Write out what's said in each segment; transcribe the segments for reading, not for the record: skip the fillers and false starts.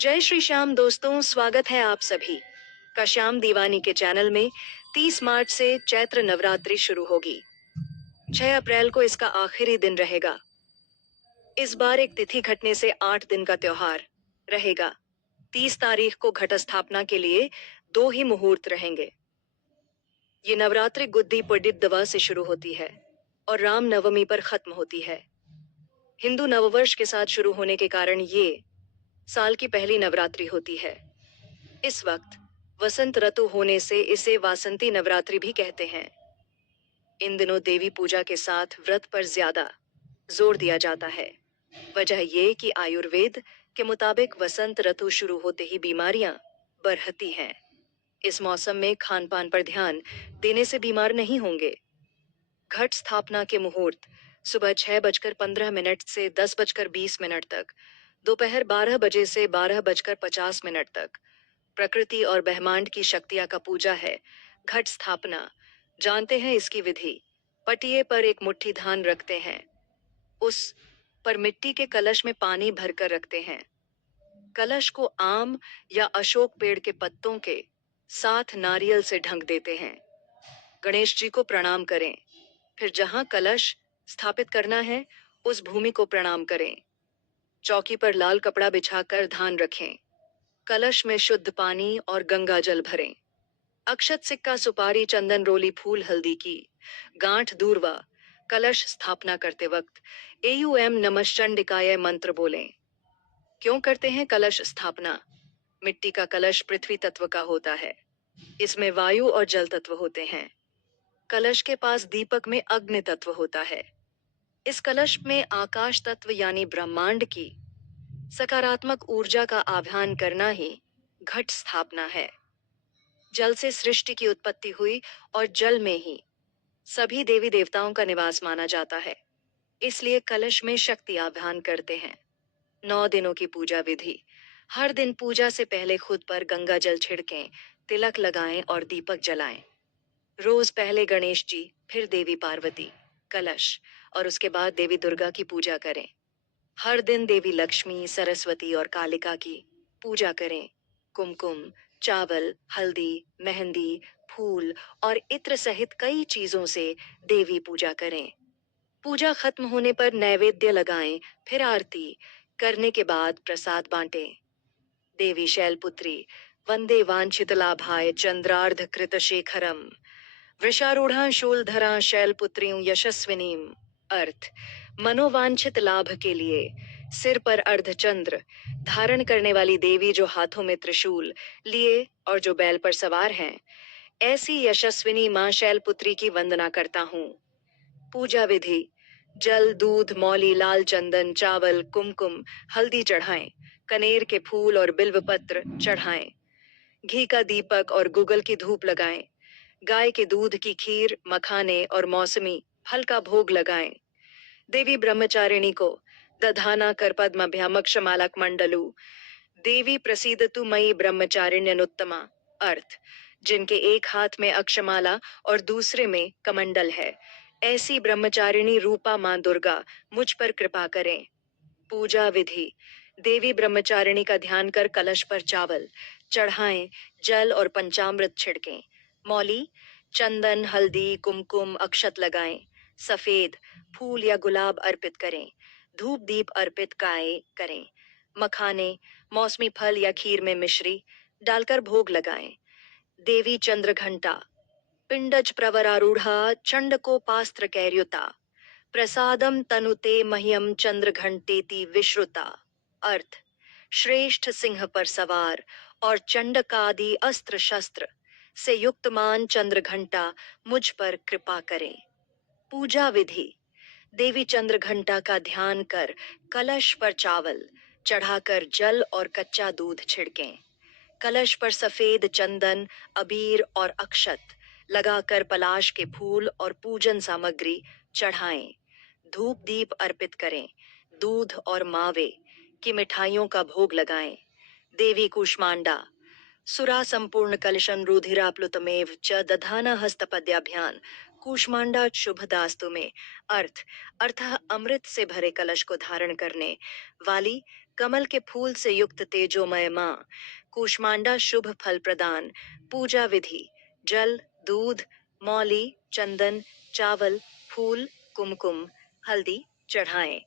जय श्री श्याम दोस्तों, स्वागत है आप सभी का श्याम दीवानी के चैनल में। 30 मार्च से चैत्र नवरात्रि शुरू होगी। 6 अप्रैल को इसका आखिरी दिन रहेगा। इस बार एक तिथि घटने से 8 दिन का त्योहार रहेगा। 30 तारीख को घट स्थापना के लिए 2 ही मुहूर्त रहेंगे। ये नवरात्रि गुद्दी पड़िद्दवा से शुरू होती है और राम नवमी पर खत्म होती है। हिंदू नववर्ष के साथ शुरू होने के कारण ये साल की पहली नवरात्रि होती है। इस वक्त वसंत ऋतु होने से इसे वासंती नवरात्रि भी कहते हैं। इन दिनों देवी पूजा के साथ व्रत पर ज्यादा जोर दिया जाता है। वजह ये कि आयुर्वेद के मुताबिक वसंत ऋतु शुरू होते ही बीमारियां बढ़ती हैं। इस मौसम में खान पान पर ध्यान देने से बीमार नहीं होंगे। घट स्थापना के मुहूर्त सुबह 6:15 से 10:20 तक, दोपहर 12 बजे से 12:50 तक। प्रकृति और ब्रह्मांड की शक्तियां का पूजा है घट स्थापना। जानते हैं इसकी विधि। पटिये पर एक मुट्ठी धान रखते हैं, उस पर मिट्टी के कलश में पानी भरकर रखते हैं। कलश को आम या अशोक पेड़ के पत्तों के साथ नारियल से ढक देते हैं। गणेश जी को प्रणाम करें, फिर जहां कलश स्थापित करना है उस भूमि को प्रणाम करें। चौकी पर लाल कपड़ा बिछाकर धान रखें। कलश में शुद्ध पानी और गंगा जल भरें। अक्षत, सिक्का, सुपारी, चंदन, रोली, फूल, हल्दी की गांठ दूरवा कलश स्थापना करते वक्त एयूएम नमः चंडिकाय मंत्र बोलें। क्यों करते हैं कलश स्थापना? मिट्टी का कलश पृथ्वी तत्व का होता है। इसमें वायु और जल तत्व होते हैं। कलश के पास दीपक में अग्नि तत्व होता है। इस कलश में आकाश तत्व यानी ब्रह्मांड की सकारात्मक ऊर्जा का आह्वान करना ही घट स्थापना है। जल से सृष्टि की उत्पत्ति हुई और जल में ही सभी देवी देवताओं का निवास माना जाता है। इसलिए कलश में शक्ति आह्वान करते हैं। 9 दिनों की पूजा विधि। हर दिन पूजा से पहले खुद पर गंगा जल छिड़कें, तिलक लगाएं और दीपक जलाएं। रोज पहले गणेश जी, फिर देवी पार्वती, कलश और उसके बाद देवी दुर्गा की पूजा करें। हर दिन देवी लक्ष्मी, सरस्वती और कालिका की पूजा करें। कुमकुम, चावल, हल्दी, मेहंदी, फूल और इत्र सहित कई चीजों से देवी पूजा करें। पूजा खत्म होने पर नैवेद्य लगाएं, फिर आरती करने के बाद प्रसाद बांटें। देवी शैलपुत्री वंदे वांछित लाभाय चंद्रार्ध कृत शेखरम वृषारूढ़ा शूलधरा शैलपुत्रीं यशस्विनीम। अर्थ, मनोवांछित लाभ के लिए सिर पर अर्धचंद्र धारण करने वाली देवी जो हाथों में त्रिशूल लिए और जो बैल पर सवार हैं, ऐसी यशस्विनी मां शैलपुत्री की वंदना करता हूँ। पूजा विधि। जल, दूध, मौली, लाल चंदन, चावल, कुमकुम, हल्दी चढ़ाएं। कनेर के फूल और बिल्व पत्र चढ़ाएं। घी का दीपक और गुगल की धूप लगाएं। गाय के दूध की खीर, मखाने और मौसमी फल का भोग लगाएं। देवी ब्रह्मचारिणी को दधाना कर पद्मभ्यामक्षमालक मंडलू देवी प्रसीदतु मयि ब्रह्मचारिण्यनुत्तमा। अर्थ, जिनके एक हाथ में अक्षमाला और दूसरे में कमंडल है, ऐसी ब्रह्मचारिणी रूपा मां दुर्गा मुझ पर कृपा करें। पूजा विधि। देवी ब्रह्मचारिणी का ध्यान कर कलश पर चावल चढ़ाएं, जल और पंचामृत छिड़कें। मौली, चंदन, हल्दी, कुमकुम, अक्षत लगाएं। सफेद फूल या गुलाब अर्पित करें। धूप दीप अर्पित करें। मखाने, मौसमी फल या खीर में मिश्री डालकर भोग लगाएं। देवी चंद्रघंटा पिंडज प्रवरारूढ़ा चंडकोपास्त्र कैर्युता प्रसादम तनुते मह्यम चंद्रघंटेति विश्रुता। अर्थ, श्रेष्ठ सिंह पर सवार और चंडकादि अस्त्र शस्त्र से युक्तमान चंद्रघंटा मुझ पर कृपा करें। पूजा विधि। देवी चंद्रघंटा का ध्यान कर कलश पर चावल चढ़ाकर जल और कच्चा दूध छिड़कें। कलश पर सफेद चंदन, अबीर और अक्षत लगाकर पलाश के फूल और पूजन सामग्री चढ़ाएं। धूप दीप अर्पित करें। दूध और मावे की मिठाइयों का भोग लगाएं। देवी कूष्मांडा सुरा संपूर्ण कलशं रुधिराप्लुतमेव च दधाना हस्तपद्याभ्यान कूष्मांडा शुभदास्तु में। अर्थ, अमृत से भरे कलश को धारण करने वाली कमल के फूल से युक्त तेजोमय माँ, कूष्मांडा शुभ फल प्रदान। पूजा विधि: जल, दूध, मौली, चंदन, चावल, फूल, कुमकुम, हल्दी चढ़ाएं।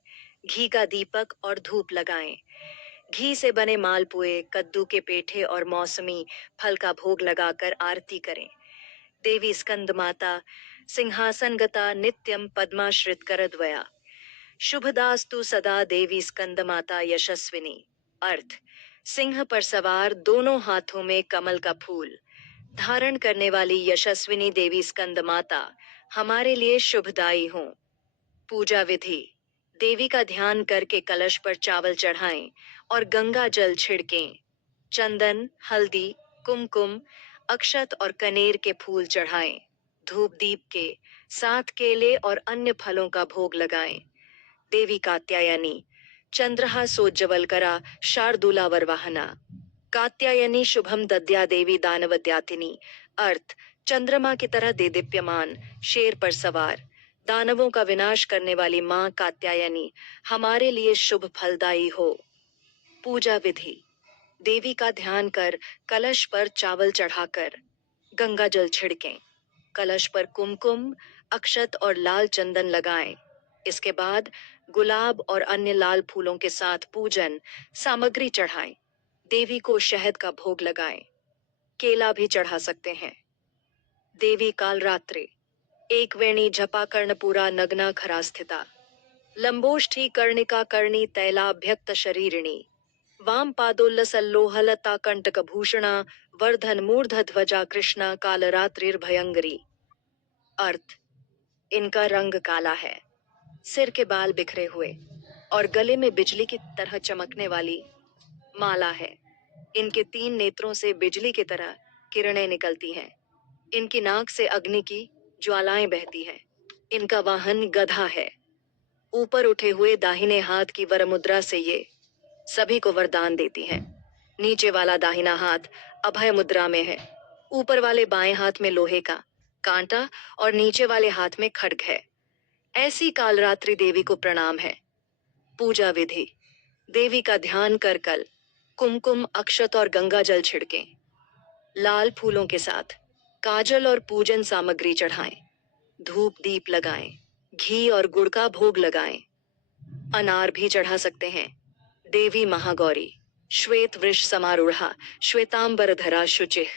घी का दीपक और धूप लगाएं। घी से बने मालपुए, कद्दू के पेठे और मौसमी फल का भोग लगाकर आरती करें। देवी स्कंद माता सिंहासनगता नित्यम पद्माश्रित करद्वया। शुभदास्तु सदा देवी स्कंद माता यशस्विनी। अर्थ: सिंह पर सवार, दोनों हाथों में कमल का फूल धारण करने वाली यशस्विनी देवी स्कंद माता हमारे लिए शुभदायी हों। पूजा विधि: देवी का ध्यान करके कलश पर चावल चढ़ाएं और गंगा जल छिड़कें। चंदन, हल्दी, कुमकुम, अक्षत और कनेर के फूल चढ़ाएं। धूप दीप के साथ केले और अन्य फलों का भोग लगाएं। देवी कात्यायनी चंद्रहा सोज्जवलकरा शार्दूला वरवाहना। कात्यायनी शुभम दद्या देवी दानवत्यातिनी। अर्थ: चंद्रमा की तरह देदीप्यमान, शेर पर सवार, दानवों का विनाश करने वाली माँ कात्यायनी हमारे लिए शुभ फलदायी हो। पूजा विधि: देवी का ध्यान कर कलश पर चावल चढ़ाकर गंगा जल छिड़कें। कलश पर कुमकुम, अक्षत और लाल चंदन लगाएं। इसके बाद गुलाब और अन्य लाल फूलों के साथ पूजन सामग्री चढ़ाएं। देवी को शहद का भोग लगाएं। केला भी चढ़ा सकते हैं। देवी कालरात्रि एक वेणी झपा कर्णपुरा नग्ना खरा स्थिता। लंबोष्ठी कर्णिका कर्णी तैलाभ्यक्त शरीरिणी। वाम पादोल्लसल्लोहलता कंटक भूषणा। वर्धन मूर्ध ध्वजा कृष्णा कालरात्रिर्भयंगरी। अर्थ: इनका रंग काला है, सिर के बाल बिखरे हुए और गले में बिजली की तरह चमकने वाली माला है। इनके 3 नेत्रों से बिजली की तरह किरणें निकलती हैं। इनकी नाक से अग्नि की ज्वालाएं बहती हैं। इनका वाहन गधा है। ऊपर उठे हुए दाहिने हाथ की वरमुद्रा से ये सभी को वरदान देती हैं। नीचे वाला दाहिना हाथ अभय मुद्रा में है। ऊपर वाले बाएं हाथ में लोहे का कांटा और नीचे वाले हाथ में खड्ग है। ऐसी कालरात्रि देवी को प्रणाम है। पूजा विधि: देवी का ध्यान कर कल, कुमकुम, अक्षत और गंगा जल छिड़कें। लाल फूलों के साथ काजल और पूजन सामग्री चढ़ाएं। धूप दीप लगाएं। घी और गुड़ का भोग लगाएं। अनार भी चढ़ा सकते हैं। देवी महागौरी श्वेत वृष समारूढ़ा श्वेतांबरधरा शुचिः।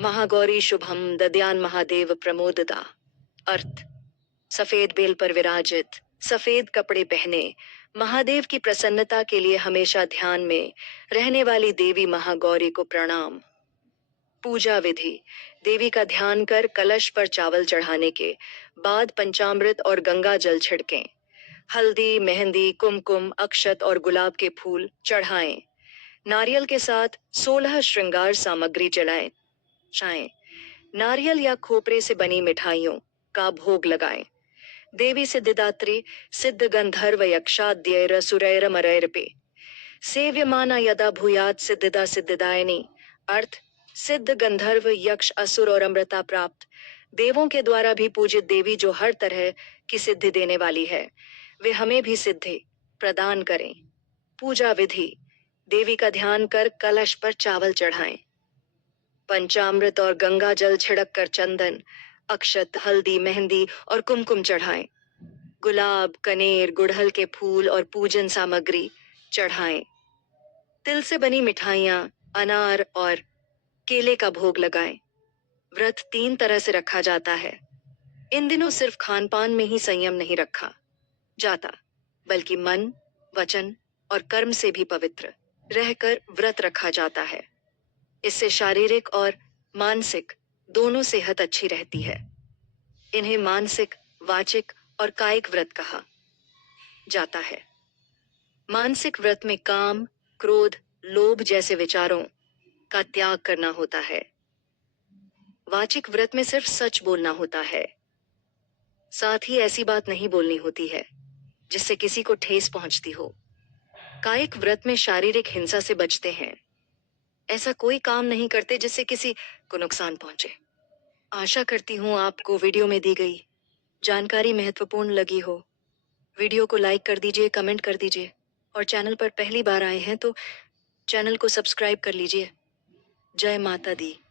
महागौरी शुभम दद्यान महादेव प्रमोददा। अर्थ: सफेद बेल पर विराजित, सफेद कपड़े पहने, महादेव की प्रसन्नता के लिए हमेशा ध्यान में रहने वाली देवी महागौरी को प्रणाम। पूजा विधि: देवी का ध्यान कर कलश पर चावल चढ़ाने के बाद पंचामृत और गंगा जल छिड़कें। हल्दी, मेहंदी, कुमकुम, अक्षत और गुलाब के फूल चढ़ाएं। नारियल के साथ 16 श्रृंगार सामग्री चढ़ाएं। नारियल या खोपरे से बनी मिठाइयों का भोग लगाएं। देवी सिद्धिदात्री सिद्ध गंधर्व यक्षाद्यैर सुरैरमरैरपे सेव्यमाना यदा भूयात सिद्धिदा सिद्धिदायिनी। अर्थ: सिद्ध गंधर्व, यक्ष, असुर और अमृता प्राप्त देवों के द्वारा भी पूजित देवी जो हर तरह की सिद्धि देने वाली है, वे हमें भी सिद्धि प्रदान करें। पूजा विधि: देवी का ध्यान कर कलश पर चावल चढ़ाएं। पंचामृत और गंगा जल छिड़क कर चंदन, अक्षत, हल्दी, मेहंदी और कुमकुम चढ़ाएं। गुलाब, कनेर, गुड़हल के फूल और पूजन सामग्री चढ़ाएं। तिल से बनी मिठाइयाँ, अनार और केले का भोग लगाएं। व्रत 3 तरह से रखा जाता है। इन दिनों सिर्फ खान पान में ही संयम नहीं रखा जाता, बल्कि मन, वचन और कर्म से भी पवित्र रहकर व्रत रखा जाता है। इससे शारीरिक और मानसिक दोनों सेहत अच्छी रहती है। इन्हें मानसिक, वाचिक और कायिक व्रत कहा जाता है। मानसिक व्रत में काम, क्रोध, लोभ जैसे विचारों का त्याग करना होता है। वाचिक व्रत में सिर्फ सच बोलना होता है। साथ ही ऐसी बात नहीं बोलनी होती है जिससे किसी को ठेस पहुंचती हो। कायिक व्रत में शारीरिक हिंसा से बचते हैं। ऐसा कोई काम नहीं करते जिससे किसी को नुकसान पहुंचे। आशा करती हूँ आपको वीडियो में दी गई जानकारी महत्वपूर्ण लगी हो। वीडियो को लाइक कर दीजिए, कमेंट कर दीजिए और चैनल पर पहली बार आए हैं तो चैनल को सब्सक्राइब कर लीजिए। जय माता दी।